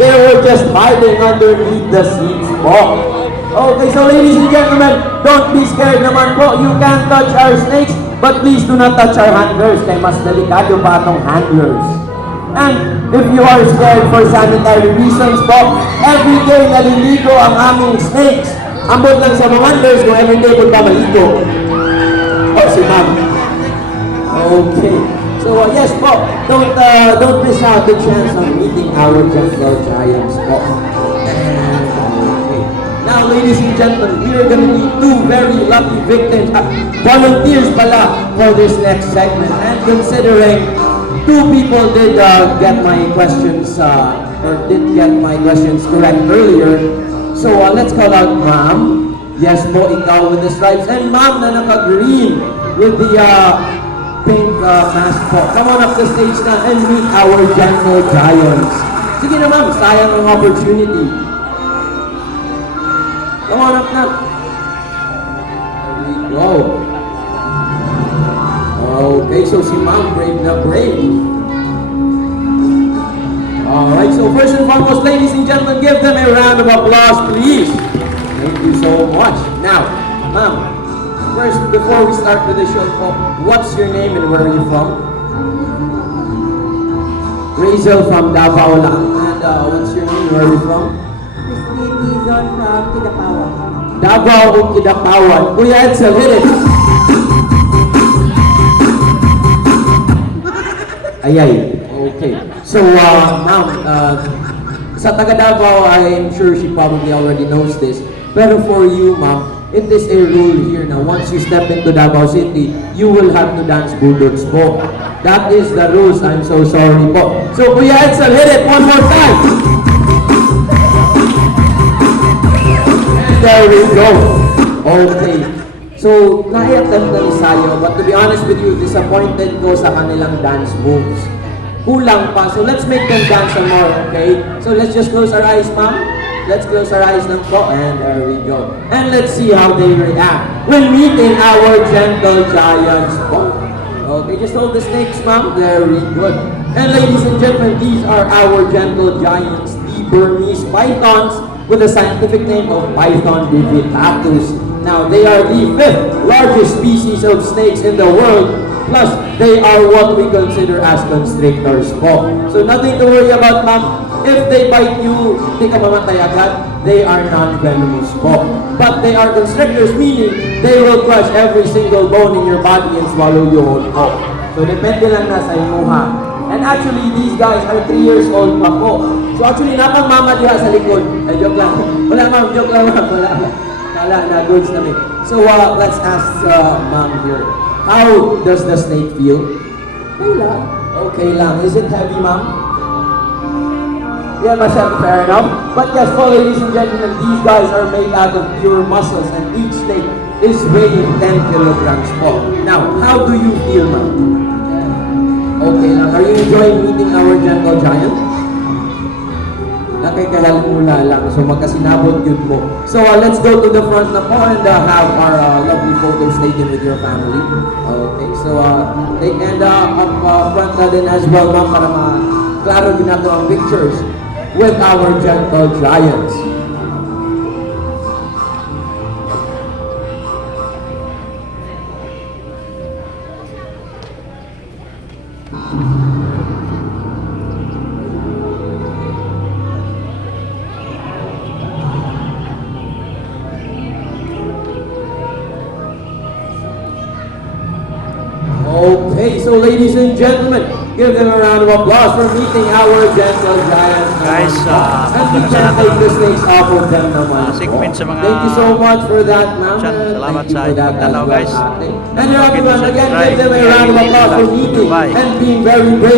They were just hiding underneath the seats po. Okay, so ladies and gentlemen, don't be scared naman po. You can touch our snakes, but please do not touch our handlers. Kaya mas delikado pa itong handlers. And if you are scared for sanitary reasons po, everyday naliligo ang aming snakes. Ambot lang sa mga handlers kung everyday po pa maligo. Oh, si ma'am. Okay. So yes po, don't miss out the chance of meeting our gentle giants po. And okay. Now ladies and gentlemen, we are going to meet two very lucky victims, volunteers pala for this next segment. And considering two people did get my questions correct earlier, so let's call out ma'am. Yes po, ikaw with the stripes, and ma'am na naka-green with the pink mask po. Come on up the stage na and meet our gentle giants. Sige na ma'am, sayang ang opportunity. Come on up na. There we go. Okay, so si ma'am brave na brave. Alright, so first and foremost, ladies and gentlemen, give them a round of applause, please. Thank you so much. Now, ma'am, first, before we start with the show, what's your name and where are you from? Razel from Davao lang. And what's your name and where are you from? Christine Dizon from Kidapawan. Davao o Kidapawan. Kuya Edsel, hit it. Ayay. Okay. So, ma'am, sa taga Davao, I'm sure she probably already knows this. Pero for you, ma'am, it is a rule here na once you step into Davao City, you will have to dance budots po. That is the rules. I'm so sorry po. So, Kuya Edsel, hit it one more time. And there we go. Okay. So, nai-attempt na ni Sayo, but to be honest with you, disappointed ko sa kanilang dance moves. Kulang pa. So, let's make them dance some more, okay? So, let's just close our eyes, ma'am. Let's close our eyes lang po, and there we go. And let's see how they react when meeting our gentle giants po. Okay, just hold the snakes, ma'am. Very good. And ladies and gentlemen, these are our gentle giants, the Burmese pythons, with the scientific name of Python divitatus. Now, they are the 5th largest species of snakes in the world. Plus, they are what we consider as constrictors po. So, nothing to worry about, ma'am. If they bite you, di ka mamatay agad, they are non-venomous po. But they are constrictors, meaning they will crush every single bone in your body and swallow you whole po. So, depende lang na sa imuha. And actually, these guys are 3 years old pa po. So, actually, napang mama diha sa likod. Ay, joke lang. Wala, ma'am. Joke lang, ma'am. Wala. Kala na goods na may. So, let's ask ma'am here. How does the snake feel? Okay lang. Okay lang. Is it heavy, ma'am? Yeah, fair enough. But yes, ladies and gentlemen, these guys are made out of pure muscles and each snake is weighing 10 kilograms po. Now, how do you feel, ma'am? Okay lang. Are you enjoying meeting our gentle giant? Nakikahalmula lang. So, magkasinabot yun po. So, let's go to the front na po and have our lovely photos taken with your family. Okay, so, take and up front na din as well, ma'am, para klaro din nato ang pictures with our gentle giants. Okay, so ladies and gentlemen, give them a round of applause for meeting our gentle giants. Guys, and we can take the snakes off of them naman. Segment sa mga Thank you so much for that, ma'am. Salamat Thank you sa for that pagdalaw, as well, guys. ate. And everyone, again, give them a round of applause for meeting Bye. and being very brave.